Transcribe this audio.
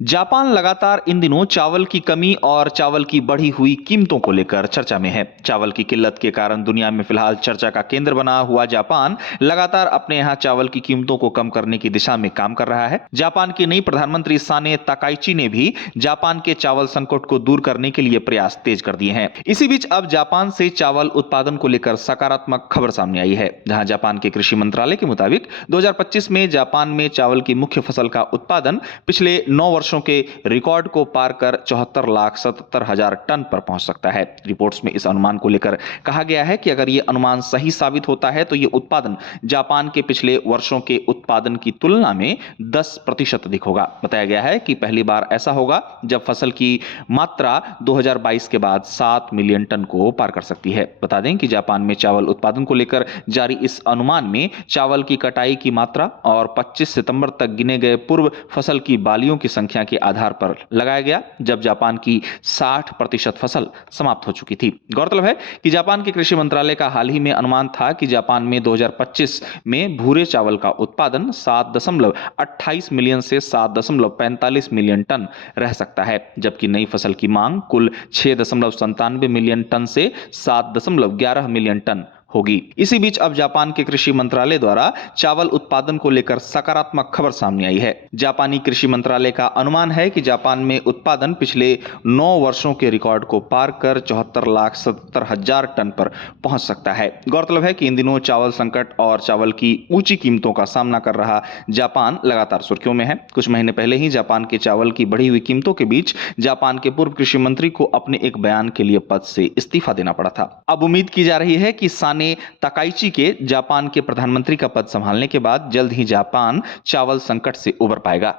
Japan लगातार इन दिनों चावल की कमी और चावल की बढ़ी हुई कीमतों को लेकर चर्चा में है। चावल की किल्लत के कारण दुनिया में फिलहाल चर्चा का केंद्र बना हुआ जापान लगातार अपने यहाँ चावल की कीमतों को कम करने की दिशा में काम कर रहा है। जापान की नई प्रधानमंत्री साने ताकाइची ने भी जापान के चावल संकट को दूर करने के लिए प्रयास तेज कर दिए हैं। इसी बीच अब जापान से चावल उत्पादन को लेकर सकारात्मक खबर सामने आई है, जहां जापान के कृषि मंत्रालय के मुताबिक 2025 में जापान में चावल की मुख्य फसल का उत्पादन पिछले 9 वर्षों के रिकॉर्ड को पार कर 74,77,000 टन पर पहुंच सकता है। रिपोर्ट्स में इस अनुमान को लेकर कहा गया है कि अगर यह अनुमान सही साबित होता है तो यह उत्पादन जापान के पिछले वर्षों के उत्पादन की तुलना में 10% अधिक होगा। बताया गया है कि पहली बार ऐसा होगा जब फसल की मात्रा 2022 के बाद 7 मिलियन टन को पार कर सकती है। बता दें कि जापान में चावल उत्पादन को लेकर जारी इस अनुमान में चावल की कटाई की मात्रा और 25 सितंबर तक गिने गए पूर्व फसल की बालियों की संख्या के आधार पर लगाया गया, जब जापान की 60% फसल समाप्त हो चुकी थी। गौरतलब है कि जापान के कृषि मंत्रालय का हाल ही में अनुमान था कि जापान में 2025 में भूरे चावल का उत्पादन 7.28 मिलियन से 7.45 मिलियन टन रह सकता है, जबकि नई फसल की मांग कुल 6.97 मिलियन टन से 7.11 मिलियन टन होगी। इसी बीच अब जापान के कृषि मंत्रालय द्वारा चावल उत्पादन को लेकर सकारात्मक खबर सामने आई है। जापानी कृषि मंत्रालय का अनुमान है कि जापान में उत्पादन पिछले 9 वर्षों के रिकॉर्ड को पार कर 74,77,000 टन पर पहुंच सकता है। गौरतलब है कि इन दिनों चावल संकट और चावल की ऊंची कीमतों का सामना कर रहा जापान लगातार सुर्खियों में है। कुछ महीने पहले ही जापान के चावल की बढ़ी हुई कीमतों के बीच जापान के पूर्व कृषि मंत्री को अपने एक बयान के लिए पद से इस्तीफा देना पड़ा था। अब उम्मीद की जा रही है कि साने ताकाइची के जापान के प्रधानमंत्री का पद संभालने के बाद जल्द ही जापान चावल संकट से उबर पाएगा।